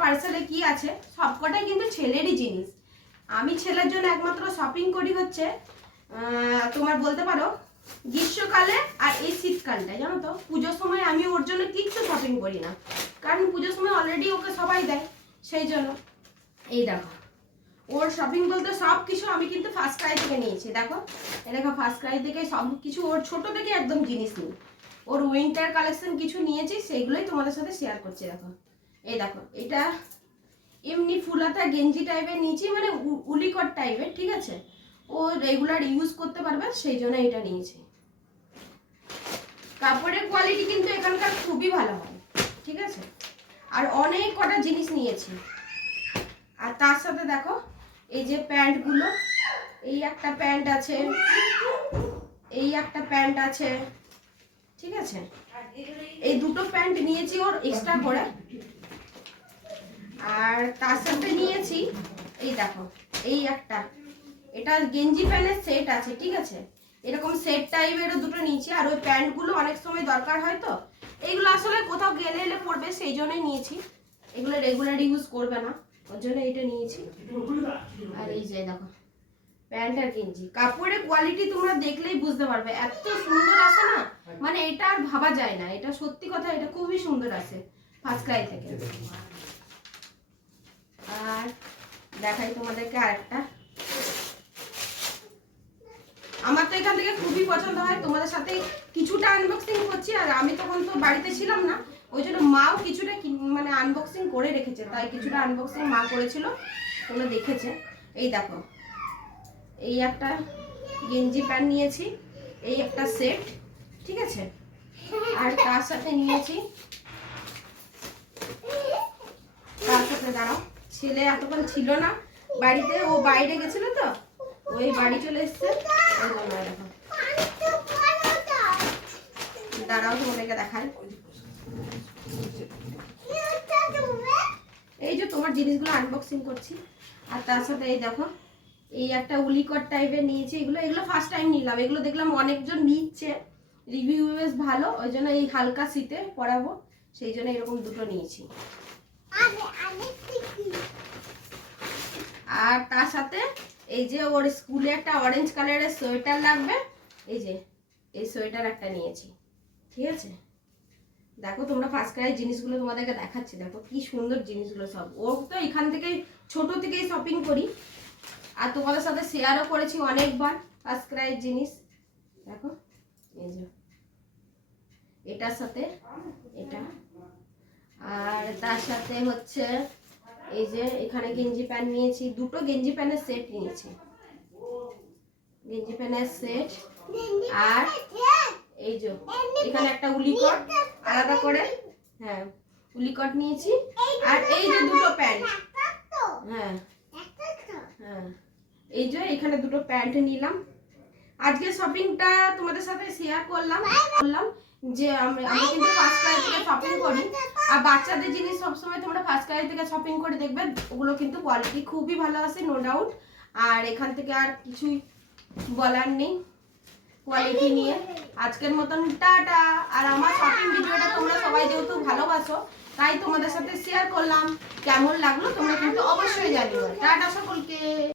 পার্সেলে কি আছে? সবকটাই কিন্তু ছেলেরই জিনিস। আমি ছেলের জন্য একমাত্র শপিং করি হচ্ছে তোমার বলতে পারো, গ্রীষ্মকালে আর এই শীতকালটা, জানো তো? পুজোর সময় আমি ওর জন্য কিচ্ছু শপিং করি না। কারণ পুজোর সময় অলরেডি ওকে সবাই দেয়, সেই জন্য। এই দেখো, ওর শপিং বলতে সব কিছু আমি কিন্তু ফার্স্ট ক্রাই থেকে নিয়েছি, দেখো। এই দেখো ফার্স্ট ক্রাই থেকে সব কিছু, ওর ছোট থেকে একদম জিনিস নিই। ওর উইন্টার কালেকশন কিছু নিয়েছি, সেইগুলোই তোমাদের সাথে শেয়ার করছি, দেখো। এই দেখো, এটা এমনি ফুলাতা গেঞ্জি টাইপের নিয়েছি মানে উলিকট টাইপের ঠিক আছে? ও রেগুলার ইউজ করতে পারবে, সেই জন্য এটা নিয়েছি। কাপড়ের কোয়ালিটি কিন্তু এখানকার খুবই ভালো হয়, ঠিক আছে? আর অনেক কটা জিনিস নিয়েছি। আর তার সাথে দেখো, এই যে প্যান্টগুলো এই একটা প্যান্ট আছে, এই একটা প্যান্ট আছে, ঠিক আছে? এই দুটো প্যান্ট নিয়েছি ওর এক্সট্রা করে। আর তার সাথে নিয়েছি, এই দেখো, এই একটা। এটা গেঞ্জি প্যান্টের সেট আছে, ঠিক আছে? এরকম সেট টাইপেরও দুটো নিয়েছি, আর ওই প্যান্টগুলো অনেক সময় দরকার হয় তো? এইগুলো আসলে কোথাও গেলে এলে পড়বে সেই জন্যই নিয়েছি। এগুলো রেগুলার ইউজ করবে না, ওর জন্য এটা নিয়েছি। আর এই যে দেখো, প্যান্ট আর গেঞ্জি। কাপড়ের কোয়ালিটি তোমরা দেখলেই বুঝতে পারবে। এত সুন্দর আছে না? মানে এটা আর ভাবা যায় না। এটা সত্যি কথা, এটা খুবই সুন্দর আছে ফার্স্ট ক্রাই থেকে। আর দেখাই তোমাদেরকে আরেকটা। আমার তো এখান থেকে খুবই পছন্দ হয়। তোমাদের সাথে কিছুটা আনবক্সিং করছি, আর আমি তখন তো বাড়িতে ছিলাম না, ওই জন্য মাও কিছুটা মানে আনবক্সিং করে রেখেছে, তাই কিছুটা আনবক্সিং মা করেছিল, তোমরা দেখেছে। এই দেখো, এই একটা গেঞ্জি প্যান্ট নিয়েছি, এই একটা সেট, ঠিক আছে? আর তার সাথে নিয়েছি, তার সাথে দাঁড়াও। ছেলে এতক্ষণ ছিল না। বাড়িতে, ও বাইরে গেছিল তো, ওই বাড়ি চলে এসছে। দাঁড়াও, তোমাদেরকে দেখায় এই যে তোমার জিনিসগুলো আনবক্সিং করছি। আর তার সাথে এই দেখো, এই একটা উলিকট টাইপের নিয়েছি। এগুলো এগুলো ফার্স্ট টাইম নিলাম। এগুলো দেখলাম অনেকজন নিচ্ছে। রিভিউ বেশ ভালো, ওই জন্য এই হালকা শীতে পরাবো। সেই জন্য এরকম দুটো নিয়েছি। আর তার সাথে এই যে ওর স্কুলে একটা অরেঞ্জ কালারের সোয়েটার লাগবে, এই যে, এই সোয়েটার একটা নিয়েছি, ঠিক আছে? দেখো তোমরা ফার্স্ট ক্রাই জিনিসগুলো তোমাদেরকে দেখাচ্ছি, দেখো কি সুন্দর জিনিসগুলো সব। ও তো এখান থেকেই, ছোট থেকেই শপিং করি। আর তোমাদের সাথে শেয়ারও করেছি অনেকবার ফার্স্ট ক্রাইয়ের জিনিস। দেখো, এই যে, এটার সাথে, এটা। আর তার সাথে হচ্ছে এই যে এখানে গেঞ্জি প্যান্ট নিয়েছি, দুটো গেঞ্জি প্যান্টের সেট নিয়েছি। গেঞ্জি প্যান্টের সেট আর এই যে, এখানে একটা উলিকট, আলাদা করে হ্যাঁ উলিকট নিয়েছি। আর এই যে দুটো প্যান্ট হ্যাঁ হ্যাঁ এই যে এখানে দুটো প্যান্ট নিলাম। আজকে শপিংটা তোমাদের সাথে শেয়ার করলাম বললাম যে আমি আমি কিন্তু ফার্স্ট ক্রাই থেকে শপিং করি। আর বাচ্চাদের জিনিস সবসময় তোমরা ফার্স্ট ক্রাই থেকে শপিং করে দেখবে। ওগুলো কিন্তু কোয়ালিটি খুবই ভালো আছে নো ডাউট আর এখান থেকে আর কিছুই বলার নেই কোয়ালিটি নিয়ে। আজকের মতন টাটা। আর আমার শপিং ভিডিওটা তোমরা সবাই যেহেতু ভালোবাসো, তাই তোমাদের সাথে শেয়ার করলাম। কেমন লাগল তোমরা কিন্তু অবশ্যই জানিও। টাটা সকলকে।